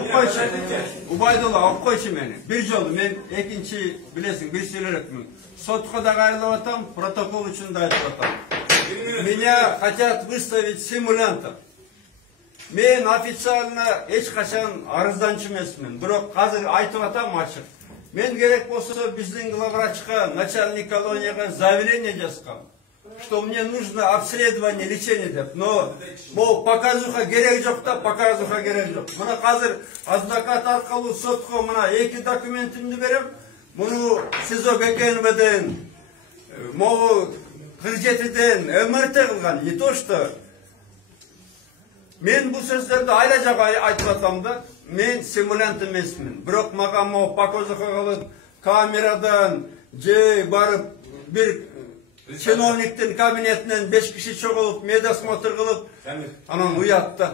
Alып koyçu. Ubaydullah alып koyçu meni. Bir jolu men ekinci bilesin bir söylerekmin. Sotqa da qayrilip atam, protokol üçün de aytып atam. Меня хотят выставить симулянтом. Men официально eç kaçan arızdançı emesmin. Бирок қазір айтып атам açık. Men керек болса биздин главврачка, начальник колонияга заявление жазгам. Что мне нужно обследование, лечение деп. Но бұл показуха керек жоқ та, показуха керек жоқ. Мына қазір адвокат арқылы сотқа мына 2 документімді берем. Мұны СИЗО Бекенбеден, моғы 47-ден МРТ қылған. Не то что мен бұл сөздерді айлажақ айтып атамда, мен симулянт емесмін. Бірақ маған моғы показуха қылып, камерадан же барып bir чиновниктин кабинетинен 5 киши чогулуп, медосмотр кылып, анан уятты.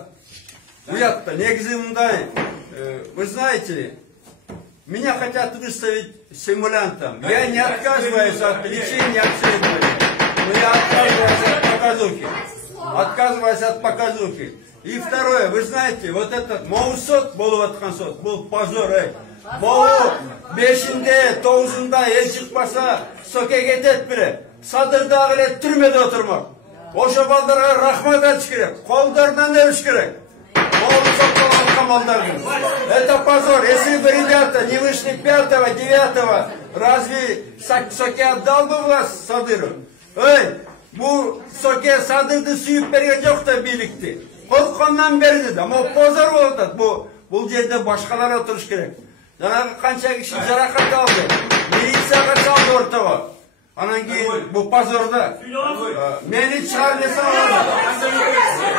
Негизи мындай, вы знаете, меня хотят выставить симулянтом. Я не отказываюсь от лечения, обследования, но я отказываюсь от показухи. И второе, вы знаете, вот этот моу сот, был позор, Бұл 5-inde, 9-unda el çıkmasa söke кетет biri. Sadırdağı ile türmede oturmak. O şoballara rahmet et gerek. Kollarından eriş gerek. Oğlu soktuğun kamallarını. Это позор. Если бы ребята не вышли 5-го, 9-го, разве söke отдал бы вас Садыру? Bu söke Sadır'dı suyup bergen yok da birlikte. Korkkandan berdi de. Ama pozor oldu. Bu yerde başkalar oturuş gerek. Жаңағы қанша киши жарақат алды. Милицияға салды ортаға. Анан кейін бұл позорда. Мені шығарып салды.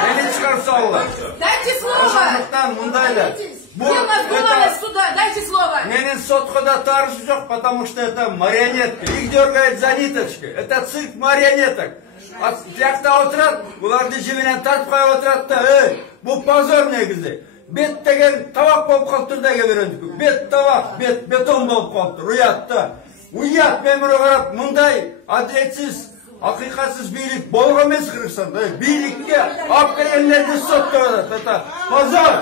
Мені шығарып салды. Дайте слово. Ошондуктан мындайлы. Дайте слово. Менин сотқа да тарышы жоқ, потому что это марионетка. Их дергает за ниточки. Это цирк марионеток. Тияқта отырат, бұларды жебенен тартып қойып отырат да, бұл позор негізі. Бет деген табақ болып қалыптыр да кеберендік. Бет табақ, бетон болып қалыптыр. Уятта. Уят мемір қарап, мұндай адретсіз, ақиқатсыз билік болған емес Қырғызстанда. Билікке алып келгендерді сотқа береді. Позор!